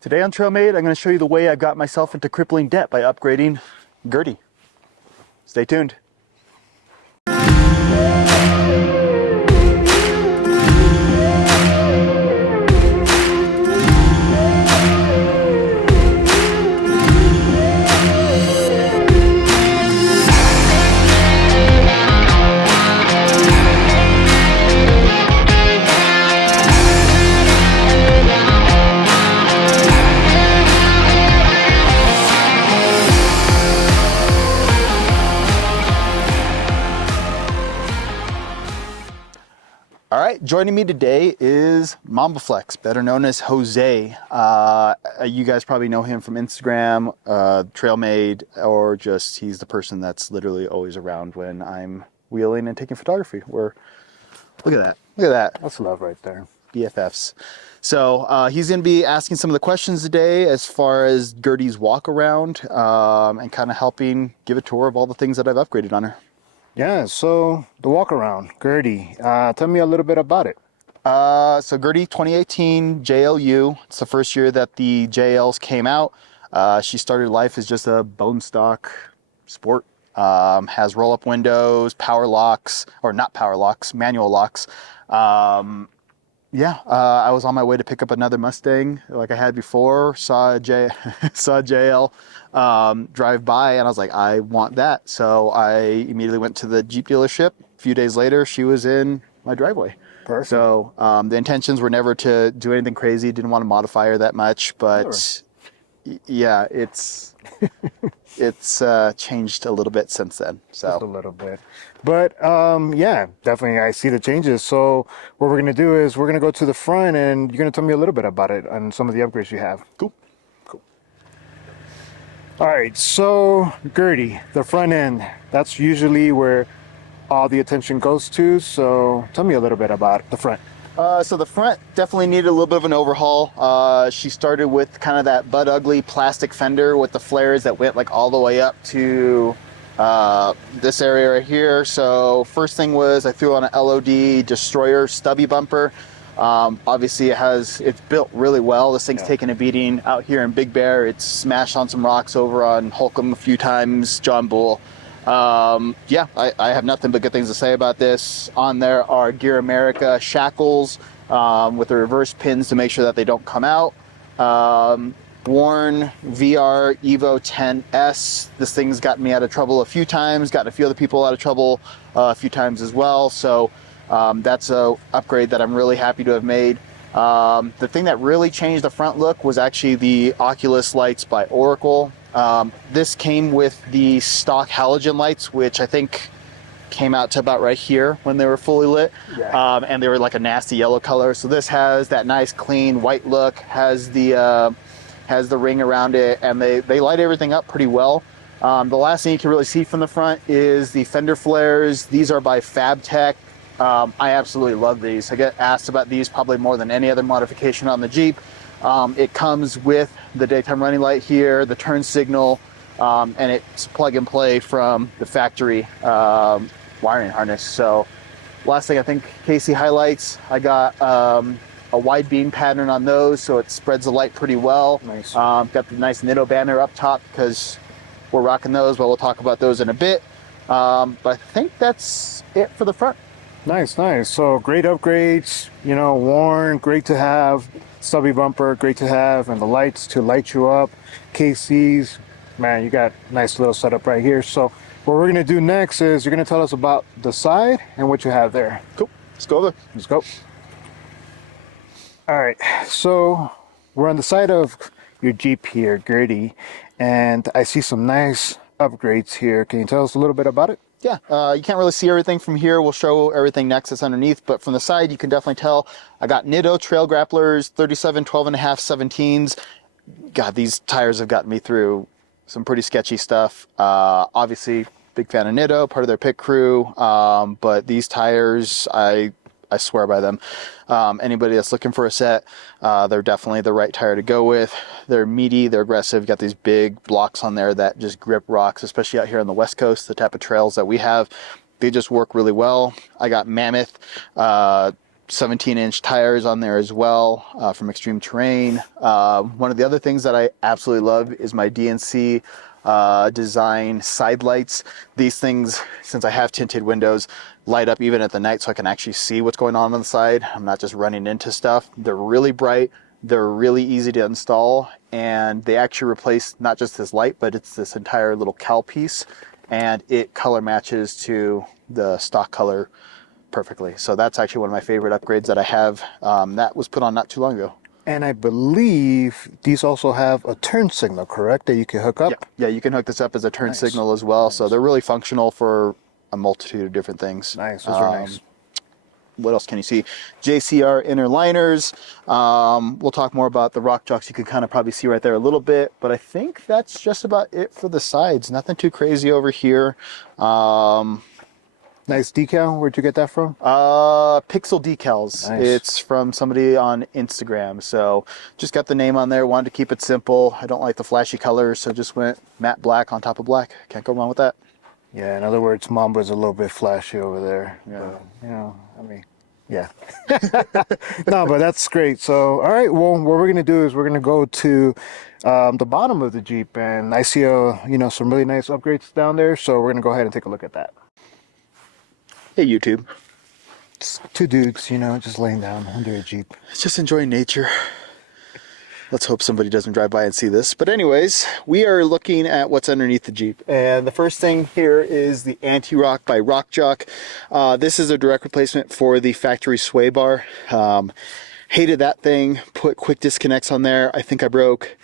Today on TrailMade, I'm going to show you the way I got myself into crippling debt by upgrading Gertie. Stay tuned. All right, joining me today is Mamba Flex, better known as Jose. You guys probably know him from Instagram, TrailMade, or just he's the person that's literally always around when I'm wheeling and taking photography. Look at that, look at that. That's love right there. BFFs. So he's going to be asking some of the questions today as far as Gertie's Walkaround and kind of helping give a tour of all the things that I've upgraded on her. Yeah, so the Walkaround, Gertie, tell me a little bit about it. So Gertie 2018 JLU. It's the first year that the JLs came out. She started life as just a bone stock sport. Has roll-up windows, power locks, or not power locks, manual locks. I was on my way to pick up another Mustang like I had before, saw a JL drive by, and I was like, I want that. So I immediately went to the Jeep dealership. A few days later, she was in my driveway. Perfect. So the intentions were never to do anything crazy. Didn't want to modify her that much, but sure. Yeah, it's changed a little bit since then. So Just a little bit. But yeah, definitely I see the changes. So what we're going to do is we're going to go to the front and you're going to tell me a little bit about it and some of the upgrades you have. Cool. All right, so Gertie, the front end, that's usually where all the attention goes to. So tell me a little bit about the front. So the front definitely needed a little bit of an overhaul. She started with kind of that butt ugly plastic fender with the flares that went like all the way up to this area right here. So first thing was I threw on an LOD Destroyer stubby bumper. Obviously it's built really well. This thing's taken a beating out here in Big Bear. It's smashed on some rocks over on Holcomb a few times, John Bull. I have nothing but good things to say about this. On there are Gear America shackles with the reverse pins to make sure that they don't come out. Worn VR Evo 10S. This thing's gotten me out of trouble a few times, gotten a few other people out of trouble a few times as well. So that's a upgrade that I'm really happy to have made. The thing that really changed the front look was actually the Oculus lights by Oracle. This came with the stock halogen lights, which I think came out to about right here when they were fully lit. Yeah. And they were like a nasty yellow color. So this has that nice clean white look, has the ring around it, and they light everything up pretty well. The last thing you can really see from the front is the fender flares. These are by FabTech. I absolutely love these. I get asked about these probably more than any other modification on the Jeep. It comes with the daytime running light here, the turn signal, and it's plug and play from the factory wiring harness. So last thing I think Casey highlights, I got a wide beam pattern on those, so it spreads the light pretty well. Nice. Got the nice Nitto banner up top because we're rocking those, but we'll talk about those in a bit. But I think that's it for the front. Nice. So great upgrades, worn, great to have. Stubby bumper, great to have. And the lights to light you up. KCs, man, you got a nice little setup right here. So what we're going to do next is you're going to tell us about the side and what you have there. Cool. Let's go over. Let's go. All right, so we're on the side of your Jeep here, Gertie, and I see some nice upgrades here. Can you tell us a little bit about it? Yeah, you can't really see everything from here. We'll show everything next that's underneath, but from the side, you can definitely tell. I got Nitto trail grapplers, 37, 12 and a half, 17s. God, these tires have gotten me through some pretty sketchy stuff. Obviously, big fan of Nitto, part of their pit crew, but these tires, I swear by them. Anybody that's looking for a set, they're definitely the right tire to go with. They're meaty, they're aggressive, got these big blocks on there that just grip rocks, especially out here on the West Coast, the type of trails that we have. They just work really well. I got Mammoth 17-inch tires on there as well from Extreme Terrain. One of the other things that I absolutely love is my DNC design side lights. These things, since I have tinted windows, light up even at the night so I can actually see what's going on the side. I'm not just running into stuff. They're really bright. They're really easy to install, and they actually replace not just this light, but it's this entire little cowl piece, and it color matches to the stock color perfectly. So that's actually one of my favorite upgrades that I have. That was put on not too long ago. And I believe these also have a turn signal, correct? That you can hook up? Yeah, you can hook this up as a turn Nice. signal as well. Nice. So they're really functional for a multitude of different things. Nice, those are nice. What else can you see? JCR inner liners. We'll talk more about the rock jocks. You could kind of probably see right there a little bit, but I think that's just about it for the sides. Nothing too crazy over here. Nice decal. Where'd you get that from? Pixel Decals. Nice. It's from somebody on Instagram. So just got the name on there. Wanted to keep it simple. I don't like the flashy colors, so just went matte black on top of black. Can't go wrong with that. Yeah, in other words, Mamba's a little bit flashy over there. Yeah. But, you know, I mean, yeah. No, but that's great. So, all right, well, what we're going to do is we're going to go to the bottom of the Jeep, and I see, some really nice upgrades down there. So we're going to go ahead and take a look at that. Hey, YouTube. It's two dudes, just laying down under a Jeep. Just enjoying nature. Let's hope somebody doesn't drive by and see this. But anyways, we are looking at what's underneath the Jeep. And the first thing here is the Anti-Rock by Rock Jock. This is a direct replacement for the factory sway bar. Hated that thing. Put quick disconnects on there. I think I broke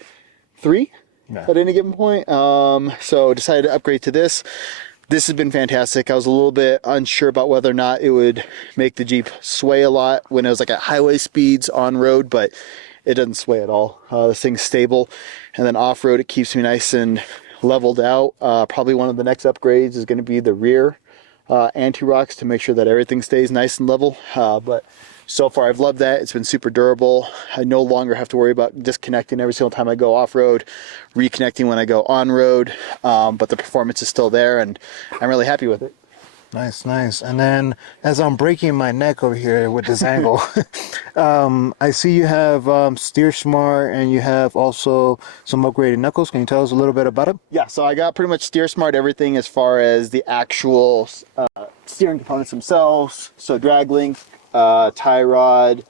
3 at any given point. So decided to upgrade to this. This has been fantastic. I was a little bit unsure about whether or not it would make the Jeep sway a lot when it was like at highway speeds on road, but it doesn't sway at all. This thing's stable. And then off-road, it keeps me nice and leveled out. Probably one of the next upgrades is going to be the rear anti-rocks to make sure that everything stays nice and level. But so far, I've loved that. It's been super durable. I no longer have to worry about disconnecting every single time I go off-road, reconnecting when I go on-road. But the performance is still there, and I'm really happy with it. Nice, nice. And then as I'm breaking my neck over here with this angle, I see you have Steer Smart, and you have also some upgraded knuckles. Can you tell us a little bit about it? Yeah, so I got pretty much Steer Smart everything as far as the actual steering components themselves. So drag length, tie rod.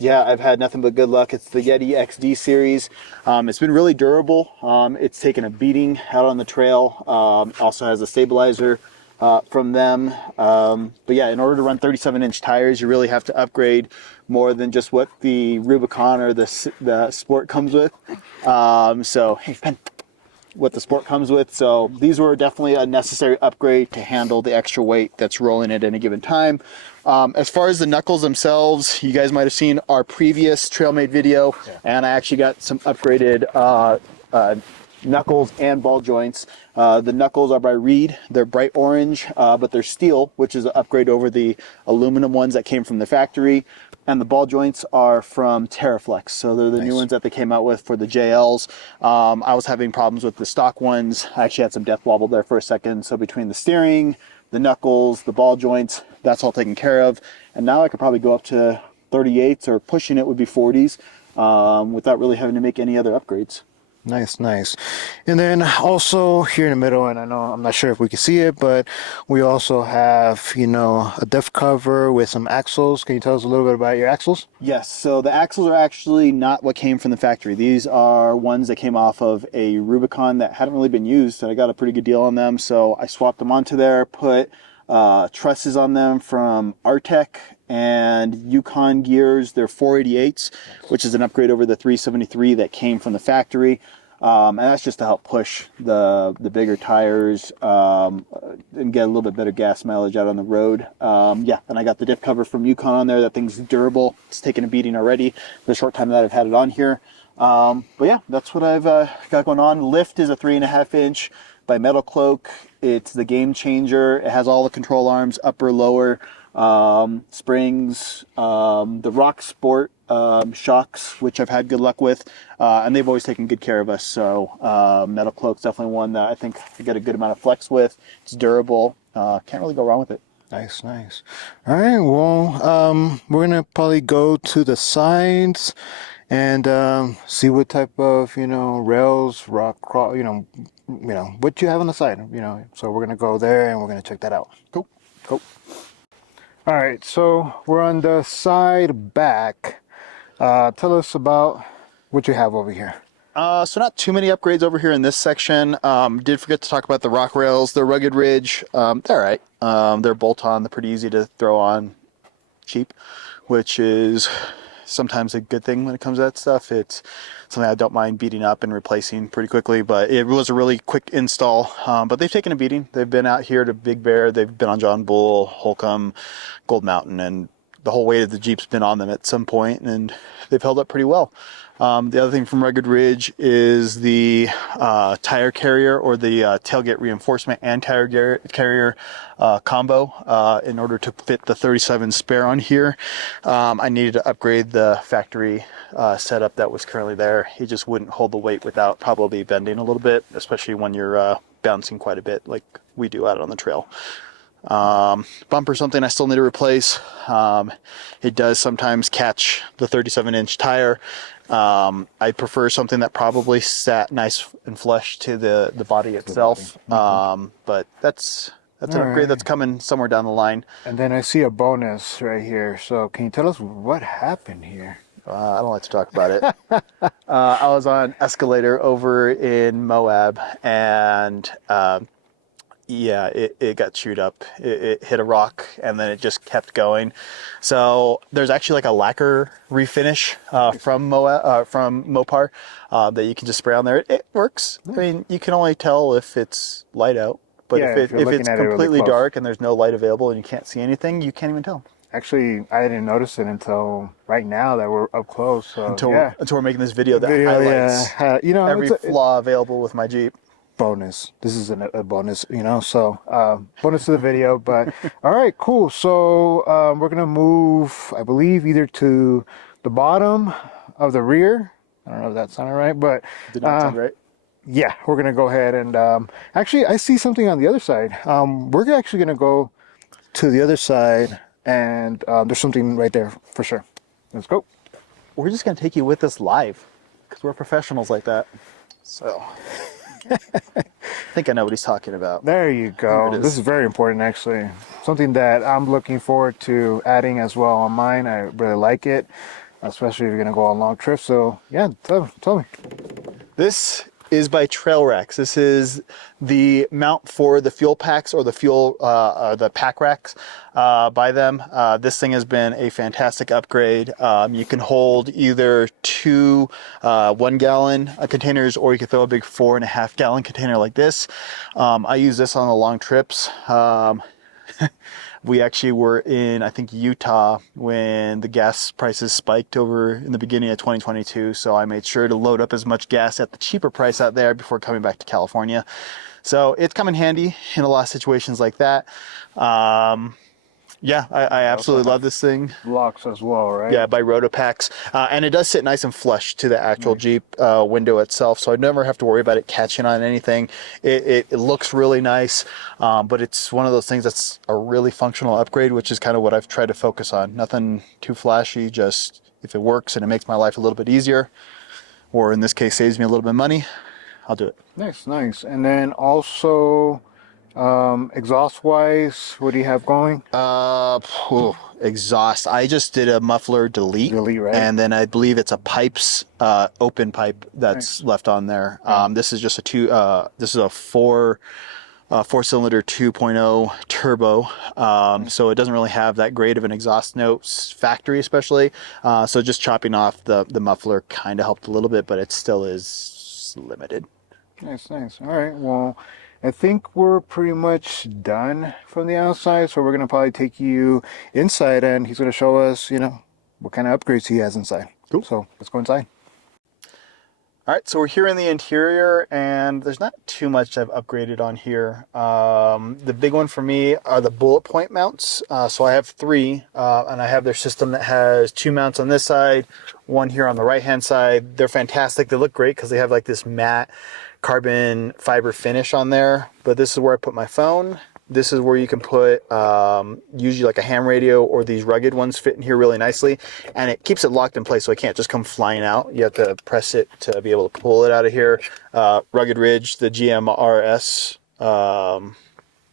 Yeah, I've had nothing but good luck. It's the Yeti XD series. It's been really durable. It's taken a beating out on the trail. Also has a stabilizer from them. But yeah, in order to run 37-inch tires, you really have to upgrade more than just what the Rubicon or the Sport comes with. What the Sport comes with. So these were definitely a necessary upgrade to handle the extra weight that's rolling at any given time. As far as the knuckles themselves, you guys might have seen our previous TrailMade video, and I actually got some upgraded knuckles and ball joints. The knuckles are by Reed. They're bright orange, but they're steel, which is an upgrade over the aluminum ones that came from the factory. And the ball joints are from Terraflex. So they're the new ones that they came out with for the JLs. I was having problems with the stock ones. I actually had some death wobble there for a second. So between the steering, the knuckles, the ball joints, that's all taken care of. And now I could probably go up to 38s, or pushing it would be 40s, without really having to make any other upgrades. Nice, nice. And then also here in the middle, and I know I'm not sure if we can see it, but we also have, a depth cover with some axles. Can you tell us a little bit about your axles? Yes, so the axles are actually not what came from the factory. These are ones that came off of a Rubicon that hadn't really been used, and I got a pretty good deal on them. So I swapped them onto there, put trusses on them from Artec and Yukon gears. They're 488s, which is an upgrade over the 373 that came from the factory. And that's just to help push the bigger tires and get a little bit better gas mileage out on the road. Yeah, and I got the dip cover from Yukon on there. That thing's durable. It's taken a beating already the short time that I've had it on here. But yeah, that's what I've got going on. Lift is a 3.5-inch by Metal Cloak. It's the game changer. It has all the control arms, upper, lower, springs, the Rock Sport shocks, which I've had good luck with, and they've always taken good care of us. So Metal Cloak's definitely one that I think I get a good amount of flex with. It's durable. Can't really go wrong with it. Nice, nice. All right, well, we're gonna probably go to the sides and see what type of, rails, rock crawl, what you have on the side. So we're gonna go there and we're gonna check that out. Cool. Cool. All right, so we're on the side back. Tell us about what you have over here. So not too many upgrades over here in this section. Did forget to talk about the rock rails. They're rugged ridge. They're all right. They're bolt-on. They're pretty easy to throw on, cheap, which is sometimes a good thing when it comes to that stuff. It's something I don't mind beating up and replacing pretty quickly, but it was a really quick install. But they've taken a beating. They've been out here to Big Bear. They've been on John Bull, Holcomb, Gold Mountain, and the whole weight of the Jeep's been on them at some point, and they've held up pretty well. The other thing from Rugged Ridge is the tire carrier, or the tailgate reinforcement and tire carrier combo. In order to fit the 37 spare on here, I needed to upgrade the factory setup that was currently there. It just wouldn't hold the weight without probably bending a little bit, especially when you're bouncing quite a bit like we do out on the trail. Bumper, something I still need to replace. It does sometimes catch the 37-inch tire. I prefer something that probably sat nice and flush to the body itself. But that's an upgrade that's coming somewhere down the line. And then I see a bonus right here. So can you tell us what happened here? I don't like to talk about it. I was on escalator over in Moab, and yeah, it got chewed up. It hit a rock, and then it just kept going. So there's actually like a lacquer refinish from Mopar that you can just spray on there. It works. I mean, you can only tell if it's light out, but Yeah, if it's completely really dark and there's no light available and you can't see anything, you can't even tell. Actually, I didn't notice it until right now that we're up close. So, Until we're making this video that Video, highlights every it's flaw available with my Jeep. bonus. This is a bonus, so bonus to the video. But all right, cool. So we're gonna move, I believe, either to the bottom of the rear. I don't know if that sounded right, but Did not sound right. yeah, we're gonna go ahead and actually, I see something on the other side. We're actually gonna go to the other side, and there's something right there for sure. Let's go. We're just gonna take you with us live because we're professionals like that. So. I think I know what he's talking about. There you go. This is very important, actually. Something that I'm looking forward to adding as well on mine. I really like it, especially if you're going to go on long trips. So, yeah, tell me. This is by Trail Racks. This is the mount for the fuel packs, or the pack racks by them. This thing has been a fantastic upgrade. You can hold either two 1 gallon containers, or you can throw a big 4.5 gallon container like this. I use this on the long trips. We actually were in, I think, Utah when the gas prices spiked over in the beginning of 2022. So I made sure to load up as much gas at the cheaper price out there before coming back to California. So it's come in handy in a lot of situations like that. Yeah, I absolutely love this thing. Locks as well, right? Yeah, by Rotopax. And it does sit nice and flush to the actual Jeep window itself, so I never have to worry about it catching on anything. It looks really nice, but it's one of those things that's a really functional upgrade, which is kind of what I've tried to focus on. Nothing too flashy, just if it works and it makes my life a little bit easier, or in this case saves me a little bit of money, I'll do it. Nice. And then also, exhaust wise, what do you have going? Exhaust. I just did a muffler delete, Right? And then I believe it's a pipes open pipe that's left on there. This is just this is a four-cylinder 2.0 turbo, so it doesn't really have that great of an exhaust note factory, especially. So just chopping off the muffler kind of helped a little bit, but it still is limited. Nice. All right, well, I think we're pretty much done from the outside, so we're going to probably take you inside, and he's going to show us, what kind of upgrades he has inside. Cool. So let's go inside. All right, so we're here in the interior, and there's not too much I've upgraded on here. The big one for me are the bullet point mounts. So I have 3, and I have their system that has 2 mounts on this side, 1 here on the right-hand side. They're fantastic. They look great because they have like this matte carbon fiber finish on there. But this is where I put my phone. This is where you can put usually like a ham radio, or these rugged ones fit in here really nicely, and it keeps it locked in place so it can't just come flying out. You have to press it to be able to pull it out of here. Rugged Ridge, the GMRS,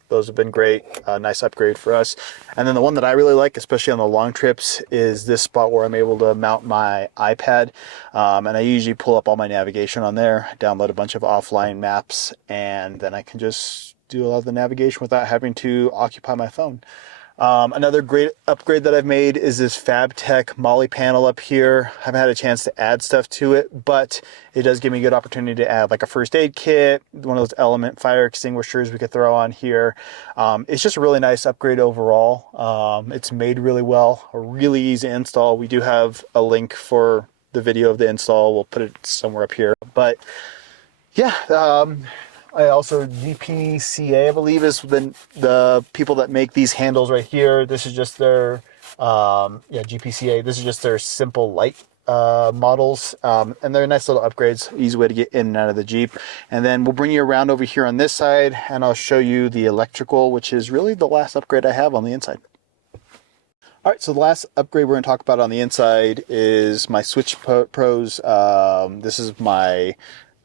those have been great. Nice upgrade for us. And then the one that I really like, especially on the long trips, is this spot where I'm able to mount my iPad. And I usually pull up all my navigation on there, download a bunch of offline maps, and then I can just do a lot of the navigation without having to occupy my phone. Another great upgrade that I've made is this FabTech Molly panel up here. I haven't had a chance to add stuff to it, but it does give me a good opportunity to add like a first aid kit, one of those element fire extinguishers we could throw on here. It's just a really nice upgrade overall. It's made really well, a really easy install. We do have a link for the video of the install. We'll put it somewhere up here. But yeah, I also, GPCA, I believe, is the people that make these handles right here. This is just their, GPCA. This is just their simple light models. And they're nice little upgrades, easy way to get in and out of the Jeep. And then we'll bring you around over here on this side, and I'll show you the electrical, which is really the last upgrade I have on the inside. All right, so the last upgrade we're going to talk about on the inside is my Switch Pros. This is my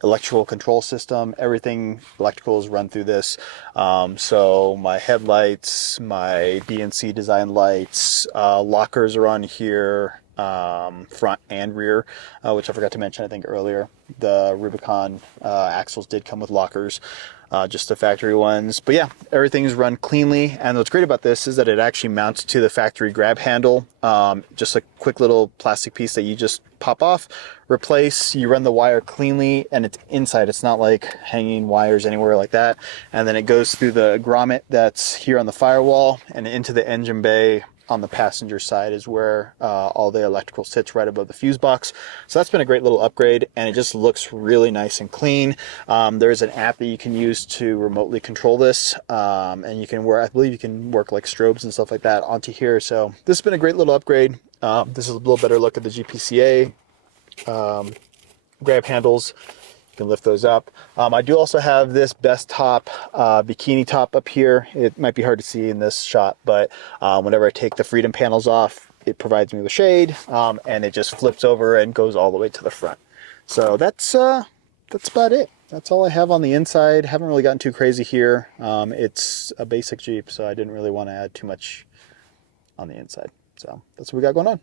electrical control system. Everything electrical is run through this. So my headlights, my DNC design lights, lockers are on here, front and rear, which I forgot to mention, I think, earlier. The Rubicon axles did come with lockers. Just the factory ones. But yeah, everything's run cleanly. And what's great about this is that it actually mounts to the factory grab handle. Just a quick little plastic piece that you just pop off, replace, you run the wire cleanly, and it's inside. It's not like hanging wires anywhere like that. And then it goes through the grommet that's here on the firewall and into the engine bay. On the passenger side is where all the electrical sits, right above the fuse box. So that's been a great little upgrade, and it just looks really nice and clean. There's an app that you can use to remotely control this, and you can work, I believe you can work like strobes and stuff like that onto here. So this has been a great little upgrade. This is a little better look at the GPCA grab handles. Can lift those up. I do also have this best top bikini top up here. It might be hard to see in this shot, but whenever I take the Freedom panels off, it provides me with shade, and it just flips over and goes all the way to the front. So that's about it. That's all I have on the inside. Haven't really gotten too crazy here. It's a basic Jeep, so I didn't really want to add too much on the inside. So that's what we got going on.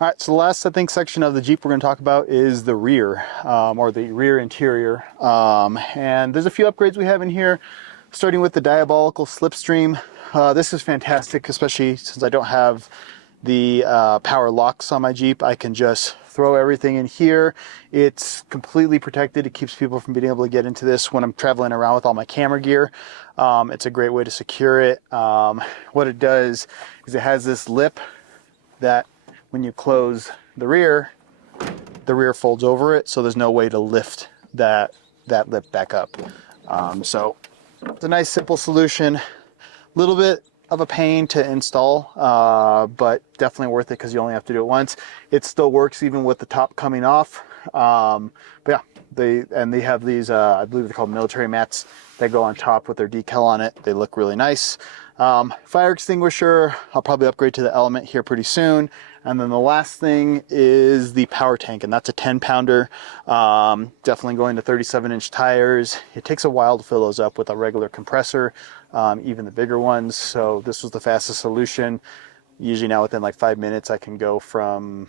All right, so the last, I think, section of the Jeep we're going to talk about is the rear, or the rear interior. And there's a few upgrades we have in here, starting with the diabolical slipstream. This is fantastic, especially since I don't have the power locks on my Jeep. I can just throw everything in here. It's completely protected. It keeps people from being able to get into this when I'm traveling around with all my camera gear. It's a great way to secure it. What it does is it has this lip that when you close the rear folds over it, so there's no way to lift that lip back up. So it's a nice simple solution. A little bit of a pain to install, but definitely worth it because you only have to do it once. It still works even with the top coming off. But yeah, they have these, I believe they're called military mats that go on top with their decal on it. They look really nice. Fire extinguisher, I'll probably upgrade to the Element here pretty soon. And then the last thing is the power tank, and that's a 10-pounder. Definitely going to 37-inch tires. It takes a while to fill those up with a regular compressor, even the bigger ones. So this was the fastest solution. Usually now within like 5 minutes, I can go from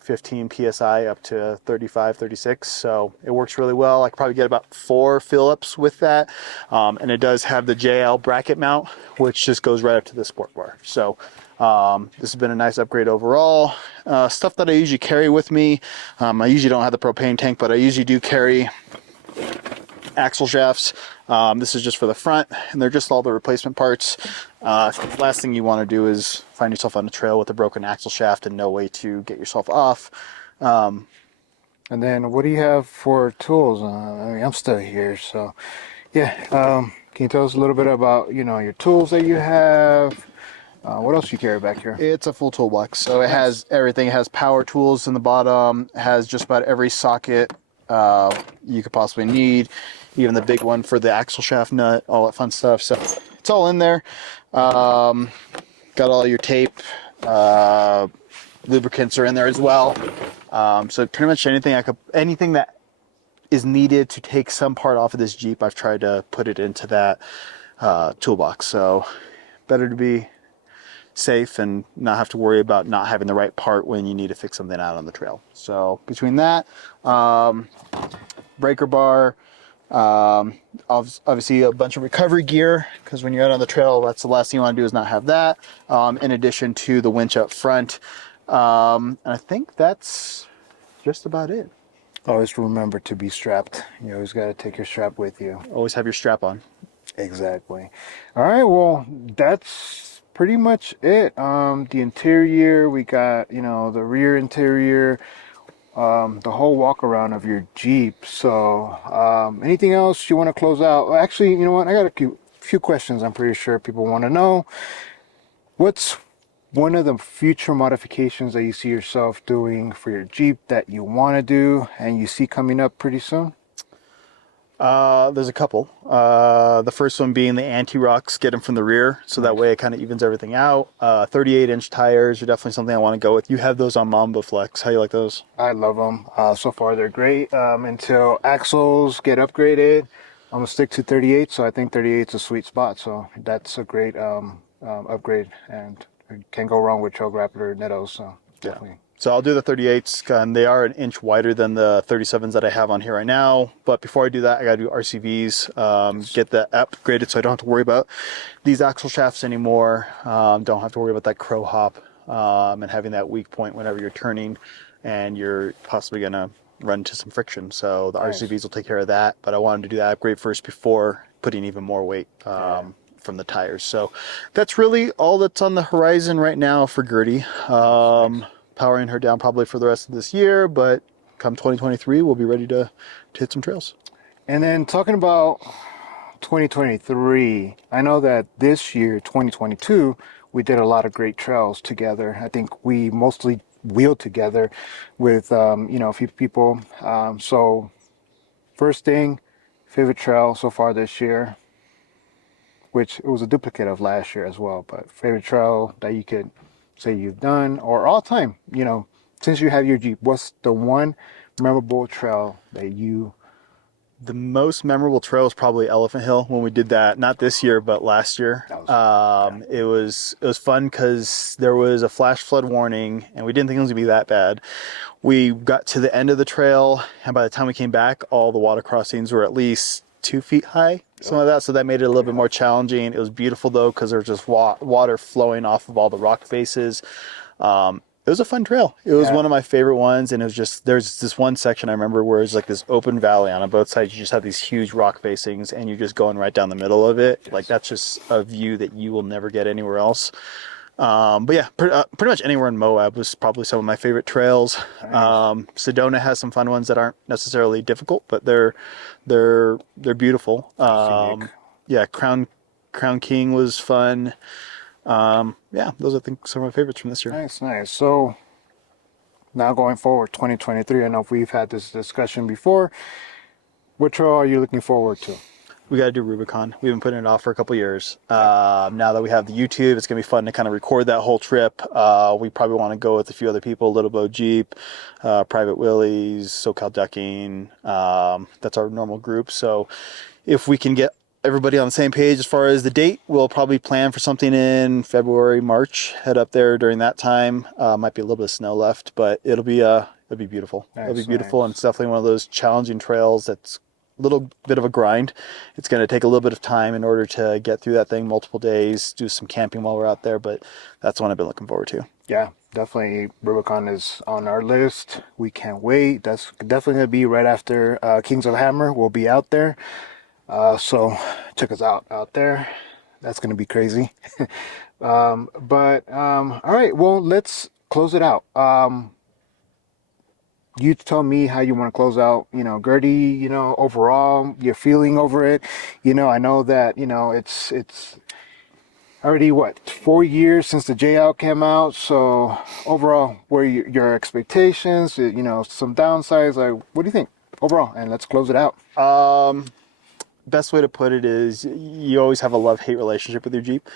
15 PSI up to 35, 36. So it works really well. I could probably get about 4 fill-ups with that. And it does have the JL bracket mount, which just goes right up to the sport bar. So this has been a nice upgrade overall. Stuff that I usually carry with me. I usually don't have the propane tank, but I usually do carry axle shafts. This is just for the front, and they're just all the replacement parts. The last thing you want to do is find yourself on a trail with a broken axle shaft and no way to get yourself off. And then what do you have for tools? I mean, I'm still here, so yeah. Can you tell us a little bit about, your tools that you have? What else do you carry back here? It's a full toolbox, so it has everything. It has power tools in the bottom. It has just about every socket you could possibly need, even the big one for the axle shaft nut, all that fun stuff. So it's all in there. Got all your tape, lubricants are in there as well. So pretty much anything that is needed to take some part off of this Jeep, I've tried to put it into that toolbox. So better to be safe and not have to worry about not having the right part when you need to fix something out on the trail. So between that, breaker bar, obviously a bunch of recovery gear, because when you're out on the trail, that's the last thing you want to do is not have that, in addition to the winch up front. And I think that's just about it. Always remember to be strapped. You always got to take your strap with you. Always have your strap on. Exactly. All right, well, that's pretty much it. The interior, we got, the rear interior, the whole walk around of your Jeep. So anything else you want to close out? Well, actually, you know what? I got a few questions I'm pretty sure people want to know. What's one of the future modifications that you see yourself doing for your Jeep that you want to do and you see coming up pretty soon? There's a couple. The first one being the anti-rocks, get them from the rear, so that way it kind of evens everything out. 38-inch tires are definitely something I want to go with. You have those on Mamba Flex. How you like those? I love them. So far they're great. Until axles get upgraded, I'm gonna stick to 38. So I think 38 is a sweet spot. So that's a great upgrade, and can't go wrong with Trail Grappler Nettos. So definitely. Yeah. So I'll do the 38s, and they are an inch wider than the 37s that I have on here right now. But before I do that, I got to do RCVs, get the upgraded so I don't have to worry about these axle shafts anymore. Don't have to worry about that crow hop and having that weak point whenever you're turning and you're possibly going to run into some friction. So the RCVs will take care of that. But I wanted to do that upgrade first before putting even more weight from the tires. So that's really all that's on the horizon right now for Gertie. Powering her down probably for the rest of this year, but come 2023, we'll be ready to hit some trails. And then talking about 2023, I know that this year, 2022, we did a lot of great trails together. I think we mostly wheeled together with, a few people. So first thing, favorite trail so far this year, which it was a duplicate of last year as well, but favorite trail that you could say you've done, or all time, since you have your Jeep, what's the one memorable trail that you... The most memorable trail was probably Elephant Hill when we did that, not this year, but last year. It was fun because there was a flash flood warning and we didn't think it was gonna be that bad. We got to the end of the trail, and by the time we came back, all the water crossings were at least 2 feet high, something like that. So that made it a little bit more challenging. It was beautiful though, because there was just water flowing off of all the rock faces. It was a fun trail. It was one of my favorite ones, and it was just, there's this one section I remember where it's like this open valley on both sides. You just have these huge rock facings, and you're just going right down the middle of it. Like that's just a view that you will never get anywhere else. But yeah, pretty much anywhere in Moab was probably some of my favorite trails. Sedona has some fun ones that aren't necessarily difficult, but they're beautiful. Yeah, Crown King was fun. Yeah, those are, I think, some of my favorites from this year. Nice. So now going forward, 2023, I know we've had this discussion before. What trail are you looking forward to? We got to do Rubicon. We've been putting it off for a couple years. Now that we have the YouTube, it's going to be fun to kind of record that whole trip. We probably want to go with a few other people, Little Bow Jeep, Private Willys, SoCal Ducking. That's our normal group. So if we can get everybody on the same page as far as the date, we'll probably plan for something in February, March, head up there during that time. Might be a little bit of snow left, but it'll be beautiful. It'll be beautiful. And it's definitely one of those challenging trails that's a little bit of a grind. It's going to take a little bit of time in order to get through that thing, multiple days, do some camping while we're out there, but that's one I've been looking forward to. Yeah, definitely. Rubicon is on our list. We can't wait. That's definitely going to be right after Kings of Hammer. We'll be out there. So check us out there. That's going to be crazy. All right, well, let's close it out. You tell me how you want to close out, Gertie, overall, your feeling over it. I know that, it's already, 4 years since the J Out came out. So overall, what are your expectations? Some downsides? Like, what do you think? overall, and let's close it out. Best way to put it is you always have a love-hate relationship with your Jeep.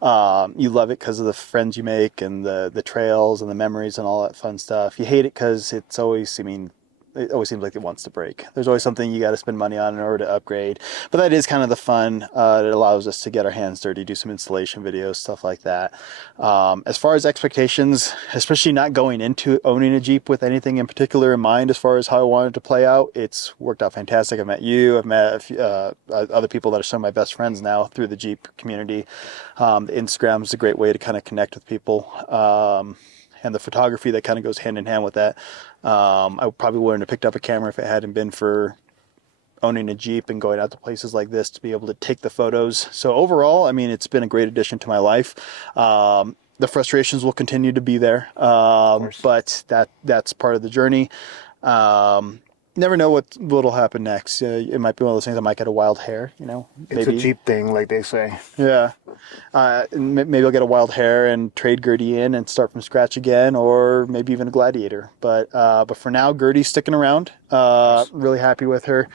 You love it because of the friends you make and the trails and the memories and all that fun stuff. You hate it because it's always, I mean, it always seems like it wants to break. There's always something you got to spend money on in order to upgrade. But that is kind of the fun. It allows us to get our hands dirty, do some installation videos, stuff like that. As far as expectations, especially not going into owning a Jeep with anything in particular in mind as far as how I wanted to play out, it's worked out fantastic. I've met you. I've met a few, other people that are some of my best friends now through the Jeep community. Instagram is a great way to kind of connect with people. And the photography that kind of goes hand in hand with that. I probably wouldn't have picked up a camera if it hadn't been for owning a Jeep and going out to places like this to be able to take the photos. So overall, I mean, it's been a great addition to my life. The frustrations will continue to be there, but that's part of the journey. Never know what'll happen next. It might be one of those things. I might get a wild hair, you know. It's maybe. a Jeep thing, like they say. Yeah. Maybe I'll get a wild hair and trade Gertie in and start from scratch again, or maybe even a Gladiator. But for now, Gertie's sticking around. Really happy with her.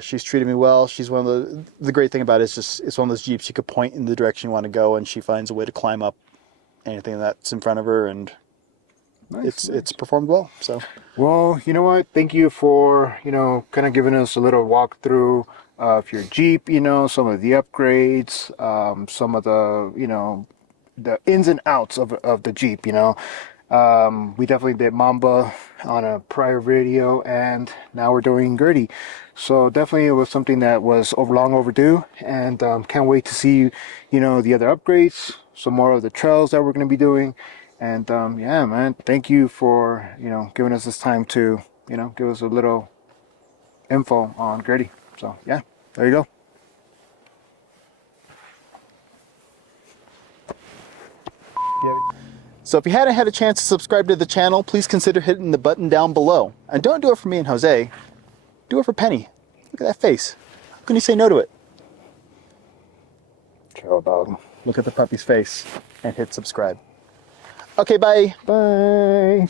She's treated me well. She's one of the great thing about it is just it's one of those Jeeps you could point in the direction you want to go, and she finds a way to climb up anything that's in front of her, and it's performed well. So. Well, you know what? Thank you for, kind of giving us a little walkthrough of your Jeep, some of the upgrades, some of the, the ins and outs of the Jeep, We definitely did Mamba on a prior video, and now we're doing Gertie. So definitely it was something that was long overdue, and can't wait to see, the other upgrades, some more of the trails that we're going to be doing. And yeah, man, thank you for, giving us this time to, give us a little info on Gertie. So yeah, there you go. So if you hadn't had a chance to subscribe to the channel, please consider hitting the button down below. And don't do it for me and Jose. Do it for Penny. Look at that face. How can you say no to it? Trail dog. Look at the puppy's face and hit subscribe. Okay, bye. Bye.